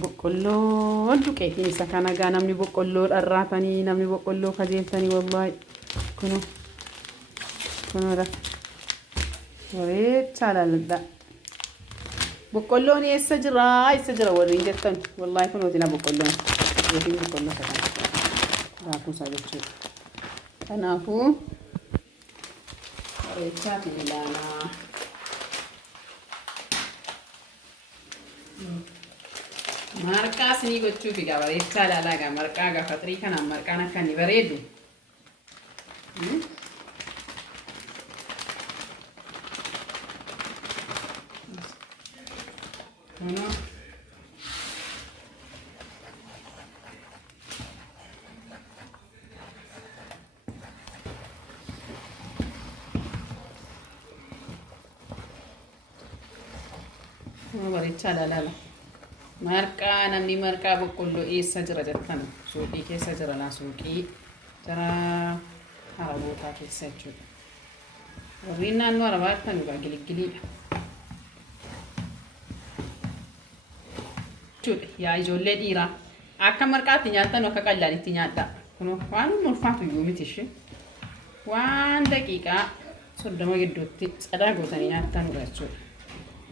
boqqolloo duqeetiin isa kana gaa namni boqqolloo dharraatanii namni boqqolloo kajeeltanii wallahi kunuudha bareechaa laalladha boqqolloon eessa jira warri jettan wallahi kunuuti na boqqolloon yookiin boqqolloo isa kana raakuusaa jechuudha kanaafuu bareechaatiin ilaalaa marqaa sinii gochuuf egaa bareechaa ilaalaa egaa marqaa gaafa xirii kanaan marqaan akka inni bareedu bareechaa ilaalaa marqaa namni marqaa boqqolloo eessa jira jettan suuqii keessa jira laa suuqii jara harabootaa keessa jechuudha warreen naannoo arabaa jettan egaa giligiliidha jechuudha yaa ijoollee dhiiraa akka marqaatti nyaattan akka qallaalitti nyaadhaa kun waan ulfaatu iyyuu miti ishee waan daqiiqaa 30 gidduutti cadaa gootanii nyaattan jechuudha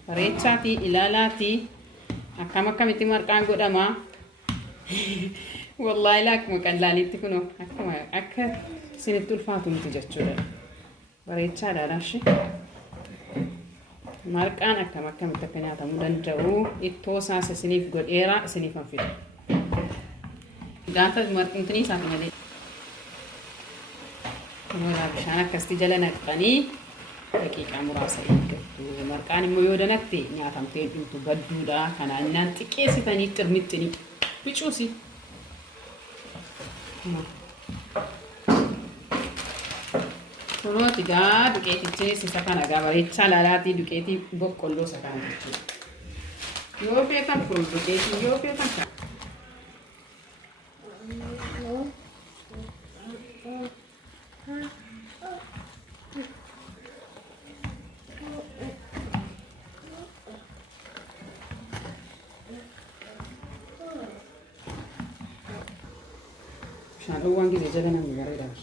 bareechaatii ilaalaatii akkamitti marqaan godhama wallahi lakkuma qallaalitti kun akka isinitti ulfaatu miti jechuudha bareechaa ilaalaashi marqaan akkamitti akka nyaatamuu danda'u ittoo isaas isiniif godheera isiniif hanfidha gaafa marqumtini isaaf malee kunuunaa bishaan akkasitti jala naqxanii daqiiqaa muraasa eeggattu marqaan immoo yoo danatte nyaatamtee dhumtu badduudha kanaan naan xiqqeessitanii xirmixxini bicuusi kunooti gaa duqeetichis isa kana gaa bareechaa laalaatii duqeetii boqqolloo isa kana jechuudha yoo beekan kun duqeetii yoo beekan kan bishaan dhowwaan gisee jala namni bareedaaf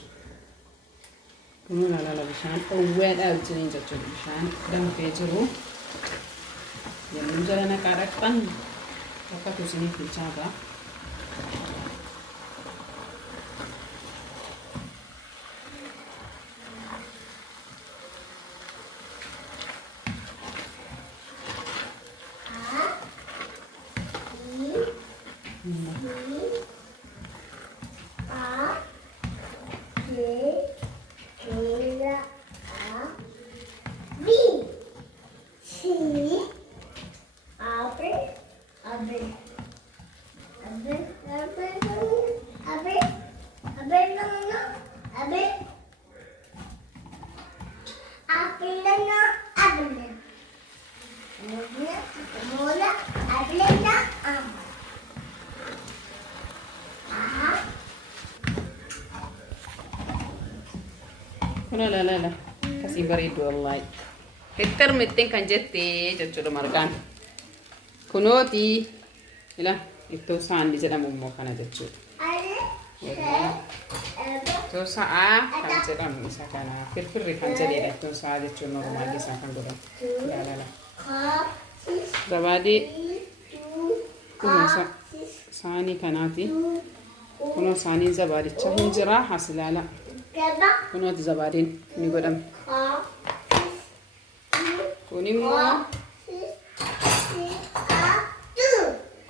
kunuun alaala bishaan dhowwaadhaa wajjiniin jechuudha bishaan danfee jiru yemmuu jala naqaa dhaqxan akka tusiniif bilchaata la kasih bareedu wallahi hetter mitten kan jette jechuudha marqaan kunooti ila ittoo saandi jedhamu immoo kana jechuudha ittoo sa'a kan jedhamu isa kana firfirri kan jedheedha ittoon sa'a jechuun normaalli isaa kan godhamu ilaalala zabaadii kunoo saanii kanaati kunoo saanii zabaadicha hin jira as ilaala kunooti zabaadiin ni godhama kun immoo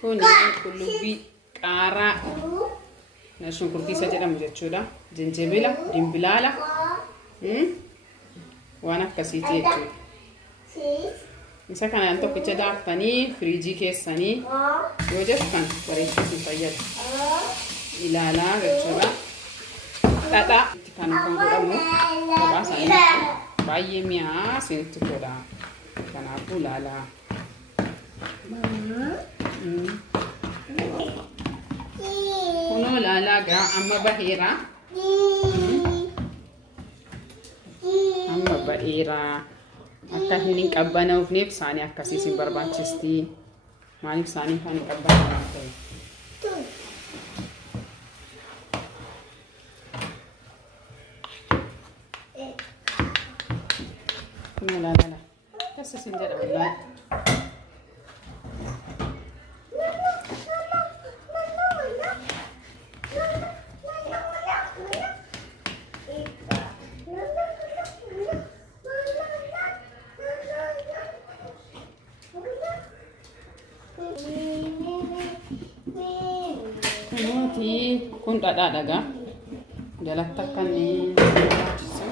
kun qullubbii qaaraa shunkurtii isa jedhamu jechuudha jinjibila dimbilaala waan akkasiiti jechuudha isa kanaan tokkicha daaktanii firiijii keessanii yoo jettan bareechuuf hin fayyadu ilaalaa jechuudha dhadhaa itti kan godhamu kophaa isaanii baay'ee mi'aa isinitti godha kanaafuu ilaalaa kunoo ilaalaa gaa amma baheera amma baheera akka hin qabbanofneef saanii akkasii sin barbaachisti. Maaliif saanii kan qabbanofneef ta'e? La. Kasi sin jedha wallahi. Kun dhadhaa dhagaa jalatti akka inni barbaachisu.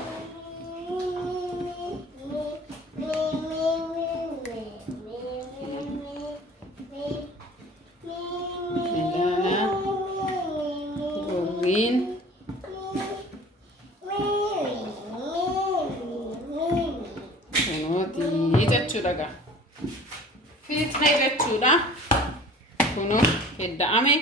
Gurriin kunuutii jechuudha gaa. Fiixee jechuudha. Kunuu hedda'ame.